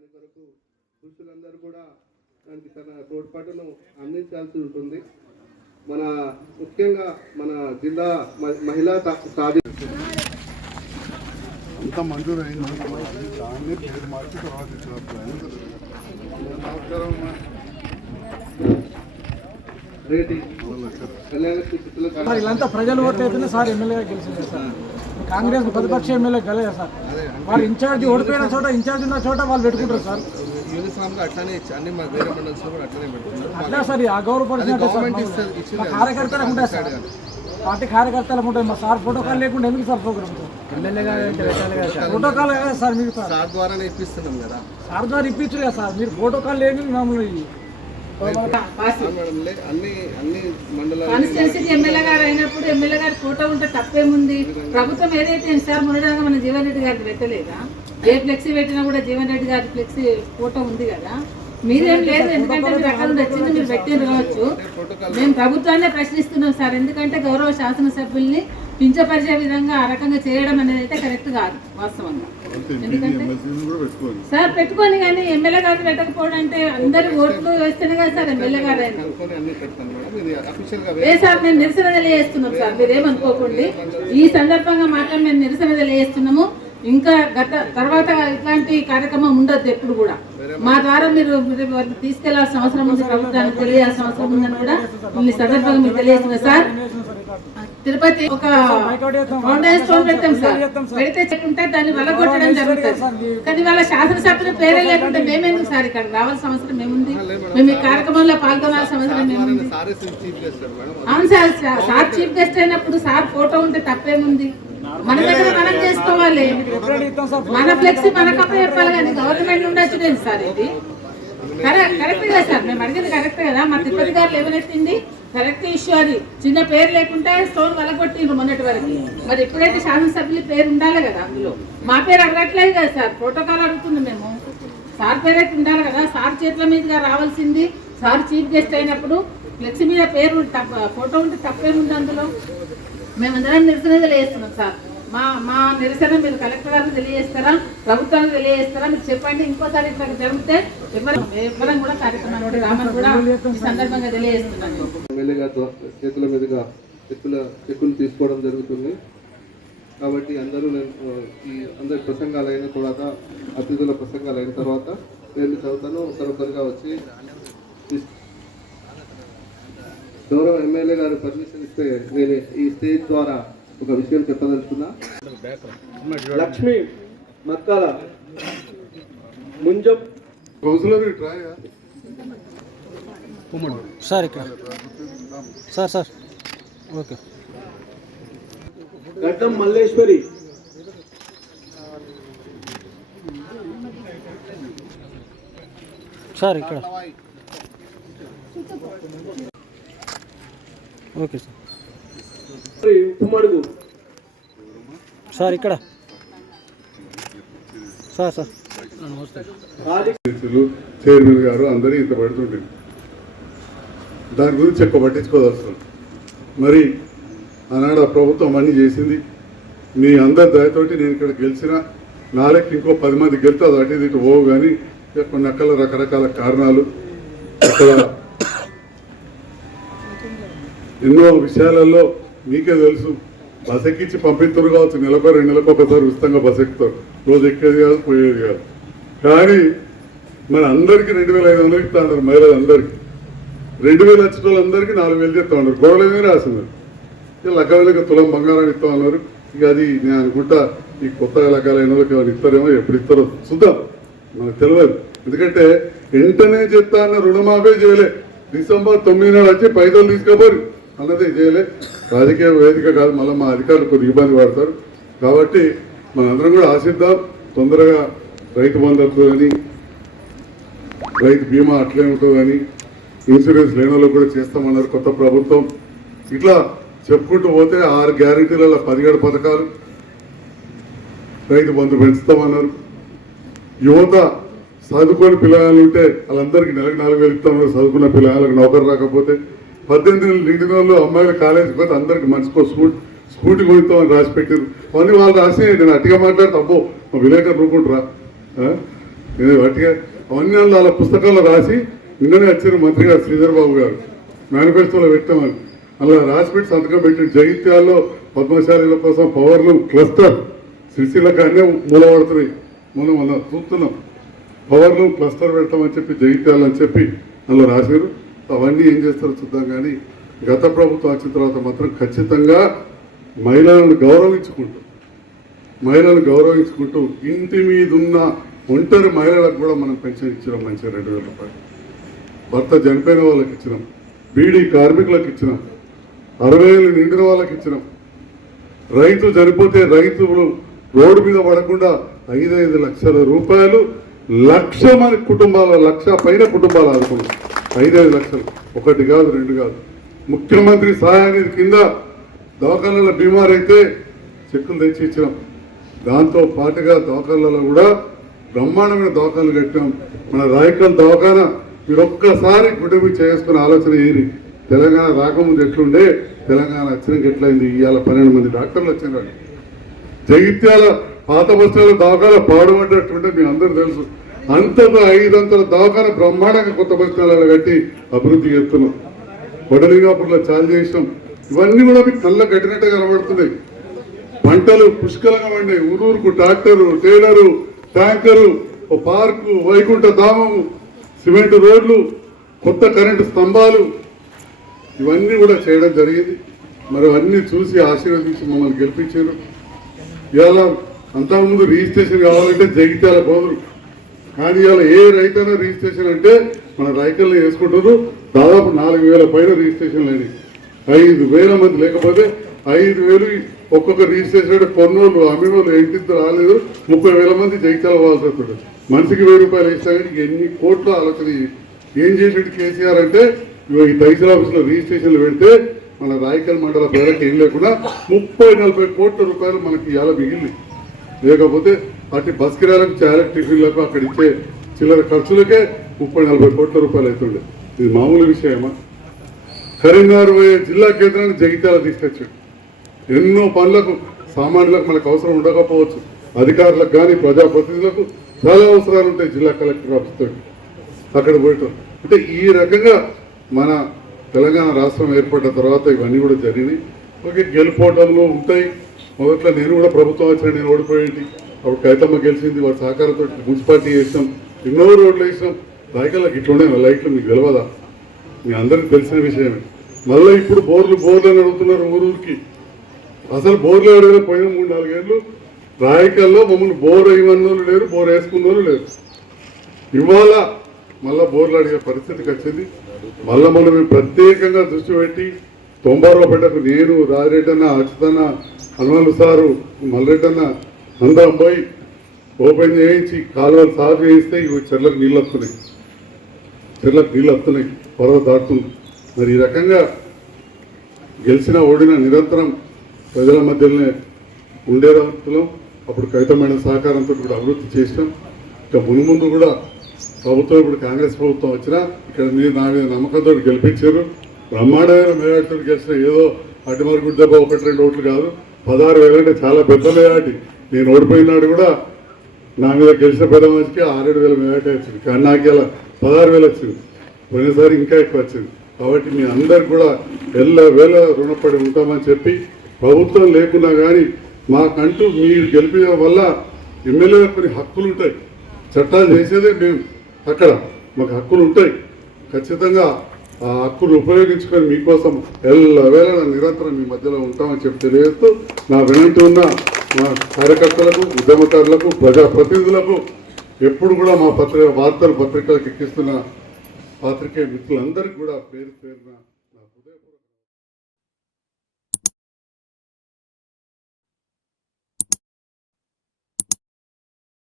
దాని కొరకు పురుషులందరూ కూడా దానికి తన తోడ్పాటును అందించాల్సి ఉంటుంది. మన ముఖ్యంగా మన జిల్లా మహిళా సాధి అంత మంజూరు అయింది దాన్ని పేరు మార్చి తర్వాత నమస్కారం. వీళ్ళంతా ప్రజలు ఓట్లు అయితేనే సార్ ఎమ్మెల్యేగా గెలిచింది సార్. కాంగ్రెస్ ప్రతిపక్ష ఎమ్మెల్యే గెలలేదు సార్. వాళ్ళు ఇన్ఛార్జ్ ఓడిపోయిన చోట ఇన్ఛార్జ్ ఉన్న చోట వాళ్ళు పెట్టుకుంటారు సార్. అట్లా సార్ అగౌరవపరిచినట్టు కార్యకర్తలకు ఉంటాయి సార్, పార్టీ కార్యకర్తలకు ఉంటాయి. మా సార్ ప్రోటోకాల్ లేకుండా ఎందుకు సార్ ప్రోగ్రామ్ ప్రోటోకాల్ కదా సార్. మీకు సార్ ద్వారా ఇప్పిస్తున్నాం కదా, సార్ ద్వారా ఇప్పించరు కదా సార్. మీరు ప్రోటోకాల్ లేని మామూలు కాన్స్టిట్యున్సీ ఎమ్మెల్యే గారు అయినప్పుడు ఎమ్మెల్యే గారి ఫోటో ఉంటే తప్పేముంది? ప్రభుత్వం ఏదైతే సార్ మొదటగా మన జీవన్ రెడ్డి గారిని పెట్టలేదా? ఏ ఫ్లెక్సీ పెట్టినా కూడా జీవన్ రెడ్డి గారి ఫ్లెక్సీ ఫోటో ఉంది కదా. మీరేం లేదు, ఎందుకంటే మీరు అక్కడ నుండి వచ్చింది మీరు పెట్టిన రావచ్చు. మేము ప్రభుత్వాన్ని ప్రశ్నిస్తున్నాం సార్, ఎందుకంటే గౌరవ శాసనసభ్యుల్ని కించపరిచే విధంగా ఆ రకంగా చేయడం అనేది అయితే కరెక్ట్ కాదు వాస్తవంగా. ఎందుకంటే సార్ పెట్టుకొని కానీ ఎమ్మెల్యే గారు పెట్టకపోవడం అంటే అందరు ఓట్లు వేస్తేనే కదా సార్ ఎమ్మెల్యే గారు అయినా. ఏ సార్ మేము నిరసన తెలియజేస్తున్నాం సార్, మీరేమనుకోకండి. ఈ సందర్భంగా మాత్రం మేము నిరసన తెలియజేస్తున్నాము. ఇంకా తర్వాత ఇట్లాంటి కార్యక్రమం ఉండదు ఎప్పుడు కూడా. మా ద్వారా మీరు తీసుకెళ్లాల్సిన అవసరం ఉంది, ప్రభుత్వానికి తెలియాల్సిన అవసరం ఉందని కూడా ఈ సందర్భంగా మీరు తెలియజేస్తున్నారు సార్. తిరుపతి ఒక ఫౌండేషన్ స్టోన్ పెడతాం సార్, పెడితే చెప్పుంటే దాన్ని వలగొట్టడం జరుగుతుంది. కానీ వాళ్ళ శాసనసభ్యులు పేరే లేకుంటే మేమేందుకు సార్ ఇక్కడ రావాల్సిన అవసరం మేముంది? మేము ఈ కార్యక్రమంలో పాల్గొనాల్సిన అవసరం మేముంది? అవును సార్, సార్ చీఫ్ గెస్ట్ అయినప్పుడు సార్ ఫోటో ఉంటే తప్పేముంది? మన దగ్గర మనం చేసుకోవాలి, మన ఫ్లెక్సీ మనకప్ప చెప్పాలి. కానీ గవర్నమెంట్ నుండి వచ్చింది సార్, ఇది కరెక్ట్ కదా సార్. మేము అడిగింది కరెక్ట్ కదా. మా తిరుపతి గారు లేవనెత్తింది కరెక్ట్ ఇష్యూ. అది చిన్న పేరు లేకుంటే స్టోన్ వలగొట్టిండ్రు మొన్నటి వరకు. మరి ఎప్పుడైతే శాసనసభ్యుల పేరు ఉండాలి కదా అందులో. మా పేరు అడగట్లేదు కదా సార్, ప్రోటోకాల్ అడుగుతుంది మేము. సార్ పేరైతే ఉండాలి కదా. సార్ చేతుల మీదుగా రావాల్సింది. సార్ చీఫ్ గెస్ట్ అయినప్పుడు ఫ్లెక్సీ మీద పేరు ఫోటో ఉంటే తప్పేముంది అందులో? మేమందరం నిరసన తెలియజేస్తున్నాం సార్. మా నిరసన మీరు కలెక్టర్ గారికి తెలియజేస్తారా, ప్రభుత్వానికి తెలియజేస్తారా? మీరు చెప్పండి. ఇంకోసారి ఇట్లా జరిగితే ఎవరం కూడా కార్యక్రమాన్ని రామని కూడా ఈ సందర్భంగా తెలియజేస్తున్నాను. ఎమ్మెల్యే గారి చేతుల మీదుగా చెక్కులు తీసుకోవడం జరుగుతుంది. కాబట్టి అందరూ ఈ అందరి ప్రసంగాలు అయిన తర్వాత, అతిథుల ప్రసంగాలు అయిన తర్వాత నేను చదువుతాను. ఒకరొకరుగా వచ్చి గౌరవ ఎమ్మెల్యే గారు పర్మిషన్ ఇస్తే నేను ఈ స్టేజ్ ద్వారా ఒక విషయం చెప్పదలుచుకున్నా. లక్ష్మి మక్కాల ముంజం సార్ ఇక్కడ సార్ ఓకే. గడ్డం మల్లేశ్వరి సార్ ఇక్కడ ఓకే సార్. ఉప్పుమడుగు సార్ ఇక్కడ సార్ చైర్మన్ గారు అందరూ ఇంత పడుతుంటుంది. దాని గురించి ఎక్కువ పట్టించుకోదలుస్తుంది. మరి ఆనాడు ఆ ప్రభుత్వం అన్నీ చేసింది. మీ అందరి దయతోటి నేను ఇక్కడ గెలిచిన నాలుగు ఇంకో 10 మంది గెలితే అది అటు ఇటు పోవు. కానీ కొన్ని అక్కల రకరకాల కారణాలు, అక్కడ ఎన్నో విషయాలలో మీకే తెలుసు. బస్ ఎక్కించి పంపిస్తారు కావచ్చు, నెలకు 2 నెలలకు ఒకసారి ఉచితంగా బస్ ఎక్కుతారు. రోజు ఎక్కేది కాదు, పోయేది కాదు. కానీ మన అందరికీ 2500 ఇస్తా ఉన్నారు. మహిళలందరికీ 2000 వచ్చిన వాళ్ళందరికీ 4000 చెప్తా ఉన్నారు. గోడల మీద రాస్తున్నారు. ఇక లగ్గవేళకి తులం బంగారాన్ని ఇస్తా ఉన్నారు. ఇక అది నేను అనుకుంటా ఈ కొత్తగా లగ్గాలైన వాళ్ళకి ఎవరు ఇస్తారేమో, ఎప్పుడు ఇస్తారో చూద్దాం, మనకు తెలియదు. ఎందుకంటే వెంటనే చెప్తా అన్న రుణమాఫీ చేయలే. డిసెంబర్ 9 నాడు వచ్చి పైసలు తీసుకోపోరు అన్నది చేయలే. రాజకీయ వేదిక కాదు, మళ్ళీ మా అధికారులు కొద్ది ఇబ్బంది పడతారు. కాబట్టి మనందరం కూడా ఆశిద్దాం తొందరగా రైతు బంధు వస్తుందని, రైతు బీమా అట్లే ఉంటుందని, ఇన్సూరెన్స్ లేని వాళ్ళకు కూడా చేస్తామన్నారు కొత్త ప్రభుత్వం. ఇట్లా చెప్పుకుంటూ పోతే 6 గ్యారెంటీలలో 17 పథకాలు, రైతు బంధు పెంచుతామన్నారు. యువత చదువుకొని పిల్లలు ఉంటే వాళ్ళందరికీ నెలకు 4000 ఇస్తామన్నారు. చదువుకున్న పిల్లలకు నౌకరు రాకపోతే 18 నిండిన వాళ్ళు అమ్మాయిలు కాలేజీకి పోతే అందరికి మంచికో స్కూటీ కొనిస్తామని రాసి పెట్టారు. అవన్నీ వాళ్ళు రాసి నేను అట్టిగా మాట్లాడితే అబ్బో మా విలేకరు రూపుంటారా నేను వాటిగా అవన్నీ వాళ్ళ పుస్తకాల్లో రాసి నిన్ననే వచ్చారు మంత్రి గారు శ్రీధర్ బాబు గారు మేనిఫెస్టోలో పెట్టామని అలా రాసిపెట్టి సంతకం పెట్టి జగిత్యాల్లో పద్మశాలీల కోసం పవర్లు క్లస్టర్ సిరిసిలకు అన్నీ మూలపడుతున్నాయి మనం చూస్తున్నాం పవర్లు క్లస్టర్ పెడతామని చెప్పి జగిత్యాలు అని చెప్పి అందులో రాశారు. అవన్నీ ఏం చేస్తారో చూద్దాం. కానీ గత ప్రభుత్వం వచ్చిన తర్వాత మాత్రం ఖచ్చితంగా మహిళలను గౌరవించుకుంటూ ఇంటి మీద ఉన్న ఒంటరి మహిళలకు కూడా మనం పెన్షన్ ఇచ్చినాం మంచిగా 2,000 రూపాయలు. భర్త చనిపోయిన వాళ్ళకి ఇచ్చినాం, బీడీ కార్మికులకు ఇచ్చినాం, 60 ఏళ్ళు నిండిన వాళ్ళకి ఇచ్చినాం. రైతు చనిపోతే రైతులు రోడ్డు మీద పడకుండా 5 లక్షల రూపాయలు 1,00,000 మంది కుటుంబాల 1,00,000 పైన కుటుంబాలు ఆదుకున్నాం. 5 లక్షలు, 1 కాదు 2 కాదు. ముఖ్యమంత్రి సహాయ నిధి కింద దవాఖానాల బీమార్ అయితే చెక్కులు తెచ్చి ఇచ్చినాం. దాంతో పాటుగా దవాఖానాలలో కూడా బ్రహ్మాండమైన దవాఖానాలు కట్టినాం. మన రాయకల్ దవాఖానా మీరు ఒక్కసారి కుటుంబీ చేసుకునే ఆలోచన ఏది? తెలంగాణ రాకముందు ఎట్లుండే, తెలంగాణ వచ్చినాక ఎట్లయింది? ఇవాళ 12 మంది డాక్టర్లు వచ్చినారు. జగిత్యాల పాత బస్టాల దవాఖాన పాడుపడ్డట్టుంటే మీ అందరూ తెలుసు. అంతగా 500 దవాఖాన బ్రహ్మాండంగా కొత్త బస్టాలలో కట్టి అభివృద్ధి చేస్తున్నాం. వడలింగాపూర్లో చాలు చేసినాం. ఇవన్నీ కూడా మీకు కళ్ళ కట్టినట్టుగా కనబడుతున్నాయి. పంటలు పుష్కలంగా పండాయి. ఊరూరుకు ట్రాక్టరు, టేలరు, ట్యాంకరు, ఓ పార్కు, వైకుంఠ ధామము, సిమెంట్ రోడ్లు, కొత్త కరెంటు స్తంభాలు ఇవన్నీ కూడా చేయడం జరిగింది. మరి అన్నీ చూసి ఆశీర్వదించి మమ్మల్ని గెలిపించారు. ఇవాళ అంతకుముందు రిజిస్ట్రేషన్ కావాలంటే జగిత్యాల పోదురు, కానీ ఇవాళ ఏ రైతైనా రిజిస్ట్రేషన్ అంటే మన రైతులను వేసుకుంటారు. దాదాపు 4,000 పైన రిజిస్ట్రేషన్లు అయినాయి. 5,000 మంది లేకపోతే 5,000 ఒక్కొక్క రిజిస్ట్రేషన్ కొన్నోళ్ళు అమ్మినోళ్ళు ఇంటితో రాలేదు. 30,000 మంది జగిత్యాల పోవాల్సి వస్తుంది. మనిషికి 1,000 రూపాయలు ఇస్తా. ఎన్ని కోట్ల ఆలోచన ఏం చేసేది కేసీఆర్ అంటే ఈ తహసీల్ ఆఫీసులో రిజిస్ట్రేషన్లు పెడితే మన రాయకల్ మండల పేరుకి ఏం లేకుండా 30-40 కోట్ల రూపాయలు మనకి ఇవాళ మిగిలింది. లేకపోతే అటు బస్ కిరాలకు, చాలక్ టిఫిన్లకు, అక్కడ ఇచ్చే చిల్లర ఖర్చులకే 30-40 కోట్ల రూపాయలు అవుతుండే. ఇది మామూలు విషయమా? కరీంనగర్ జిల్లా కేంద్రాన్ని జగిత్యాల తీసుకొచ్చాడు. ఎన్నో పనులకు సామాన్యులకు మనకు అవసరం ఉండకపోవచ్చు, అధికారులకు కానీ ప్రజాప్రతినిధులకు చాలా అవసరాలు ఉంటాయి. జిల్లా కలెక్టర్ ఆఫీస్తో అక్కడ పోయటం అంటే ఈ రకంగా మన తెలంగాణ రాష్ట్రం ఏర్పడిన తర్వాత ఇవన్నీ కూడా జరిగినాయి. ఓకే, గెలుపోవడంలో ఉంటాయి. మొదట్లో నేను కూడా ప్రభుత్వం వచ్చిన నేను ఓడిపోయేది. అప్పుడు కైతమ్మ గెలిచింది, వారి సహకారంతో మున్సిపాలిటీ వేసినాం, ఎన్నో రోడ్లు వేసినాం. రాయకల్లోకి ఇట్లుండే లైట్లు మీకు తెలియదా? మీ అందరికీ తెలిసిన విషయమే. మళ్ళీ ఇప్పుడు బోర్లు అని అడుగుతున్నారు ఊరూరికి. అసలు బోర్లు ఎవరైనా పోయిన 3-4 ఏళ్ళు రాయకల్లో మమ్మల్ని బోర్ వేయమన్నోళ్ళు లేరు, బోర్ వేసుకున్నోళ్ళు లేరు. ఇవాళ మళ్ళీ బోర్లు అడిగే పరిస్థితికి వచ్చింది. మళ్ళీ మనం మేము ప్రత్యేకంగా దృష్టి పెట్టి 90 పెట్టకు నేను, రాజిరెడ్డన్న, అచ్యుతన్న, హనుమాను సారు, మల్లరెడ్డన్న అందరం పోయి ఓపెన్ చేయించి కాలువలు సాగు చేయిస్తే ఇవి చెర్లకు నీళ్ళు వస్తున్నాయి, పొరవ దాటుతుంది. మరి ఈ రకంగా గెలిచిన ఓడిన నిరంతరం ప్రజల మధ్యలోనే ఉండే రాత్రులు అప్పుడు కవితమైన సహకారంతో కూడా అభివృద్ధి చేసినాం. ఇక ముందు కూడా ప్రభుత్వం ఇప్పుడు కాంగ్రెస్ ప్రభుత్వం వచ్చినా ఇక్కడ మీరు నా మీద నమ్మకంతో గెలిపించారు. బ్రహ్మాండమైన మేయాటితో గెలిచిన ఏదో అడ్డమరుగుడి దెబ్బ 1-2 ఓట్లు కాదు, 16,000 అంటే చాలా పెద్ద మేయాటి. నేను ఓడిపోయినాడు కూడా నా మీద గెలిచిన పెద్ద మనిషికి 6-7 మేయాటి వచ్చింది, కానీ నాకు ఇలా 16,000 వచ్చింది. పోయినసారి ఇంకా ఎక్కువ వచ్చింది. కాబట్టి మీ అందరికి కూడా వేళ రుణపడి ఉంటామని చెప్పి, ప్రభుత్వం లేకున్నా కానీ మాకంటూ మీరు గెలిపించడం వల్ల ఎమ్మెల్యేలకు కొన్ని హక్కులు ఉంటాయి. చట్టాలు చేసేదే మేము, అక్కడ మాకు హక్కులు ఉంటాయి. ఖచ్చితంగా ఆ హక్కులు ఉపయోగించుకొని మీకోసం వేళ నిరంతరం మీ మధ్యలో ఉంటామని చెప్పి తెలియజేస్తూ, నా వెనంటి ఉన్న మా కార్యకర్తలకు, ఉద్యమకారులకు, ప్రజాప్రతినిధులకు ఎప్పుడు కూడా మా వార్తలు పత్రికలకు ఎక్కిస్తున్న పాత్రికేయ మిత్రులందరికీ కూడా పేరు పేరున